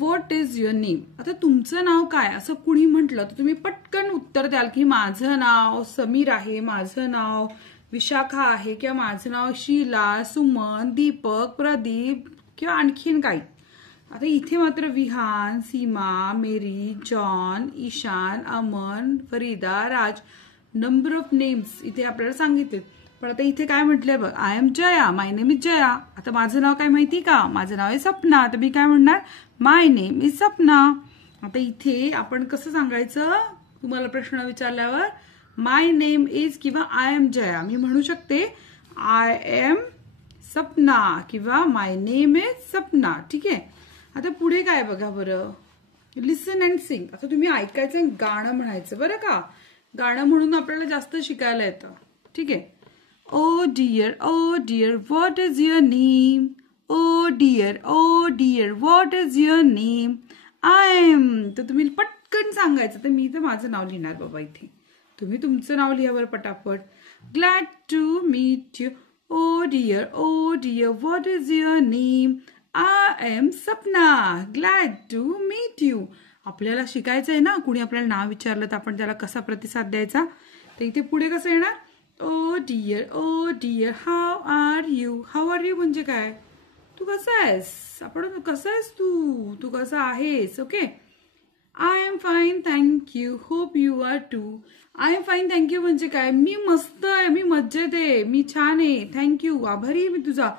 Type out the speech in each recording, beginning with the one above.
What is your name. आता तुमचं नाव काय असं कुणी म्हटलं तर तुम्ही पटकन उत्तर द्याल की माझं नाव समीर आहे, माझं नाव विशाखा आहे, किंवा माझं नाव शीला, सुमन, दीपक, प्रदीप किंवा आणखीन काही. आता इथे मात्र Vihaan, Seema, Mary, John, Ishaan, Aman, Farida, Raj number of names इथे आपल्याला सांगितले. पण आता इथे काय म्हटलंय बघ, I am Jaya, my name is Jaya. आता माझं नाव काय माहिती का, माझं नाव आहे सपना. तर मी काय म्हणणार, माय नेम इज सपना. आता इथे आपण कसं सांगायचं, तुम्हाला प्रश्न विचारल्यावर माय नेम इज किंवा आय एम जया मी म्हणू शकते आय एम सपना किंवा माय नेम इज सपना. ठीक आहे. आता पुढे काय बघा बरं, लिसन अँड सिंग. आता तुम्ही ऐकायचं गाणं म्हणायचं बरं का. गाणं म्हणून आपल्याला जास्त शिकायला येतं. ठीक आहे. Oh dear what is your name. Oh dear what is your name. I am. तर तुम्ही पटकन सांगायचं. तर मी तर माझं नाव लिहिणार बाबा इथे. तुम्ही तुमचं नाव लिहा बरं पटापट. Glad to meet you. Oh dear what is your name. I am Sapna. Glad to meet you. आपल्याला शिकायचं आहे ना, कुणी आपल्याला नाव विचारलं तर आपण त्याला कसा प्रतिसाद द्यायचा. तर इथे पुढे कसं येणार, oh dear how are you. How are you म्हणजे काय, तू कसा आहेस. आपण कसं आहेस तू कसा आहेस. Okay. I am fine thank you. Hope you are too. I am fine thank you म्हणजे काय, मी मस्त आहे, मी मज्जेत आहे, मी छान आहे, थँक्यू आभारी आहे मी तुझा.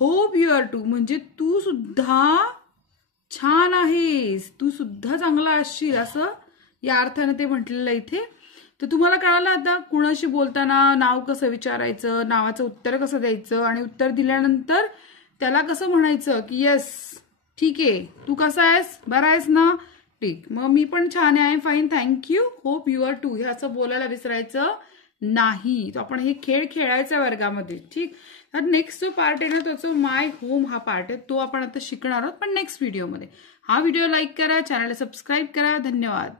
होप यू आर टू म्हणजे तू सुद्धा छान आहेस, तू सुद्धा चांगला असशील, असं या अर्थाने ते म्हटलेलं इथे. तर तुम्हाला कळालं आता कुणाशी बोलताना नाव कसं विचारायचं, नावाचं उत्तर कसं द्यायचं, आणि उत्तर दिल्यानंतर त्याला कसं म्हणायचं की येस ठीक आहे, तू कसा आहेस, बरा आहेस ना, ठीक, मग मी पण छान आहे, I am fine thank you, hope you are too, हे असं बोलायला विसरायचं नाही. तर आपण हे खेळ खेळायचा वर्गामध्ये. ठीक. तर नेक्स्ट जो पार्ट आहे ना त्याचा माय होम हा पार्ट आहे, तो आपण आता शिकणार आहोत पण नेक्स्ट व्हिडिओमध्ये. हा व्हिडिओ लाईक करा, चॅनलला सबस्क्राईब करा. धन्यवाद.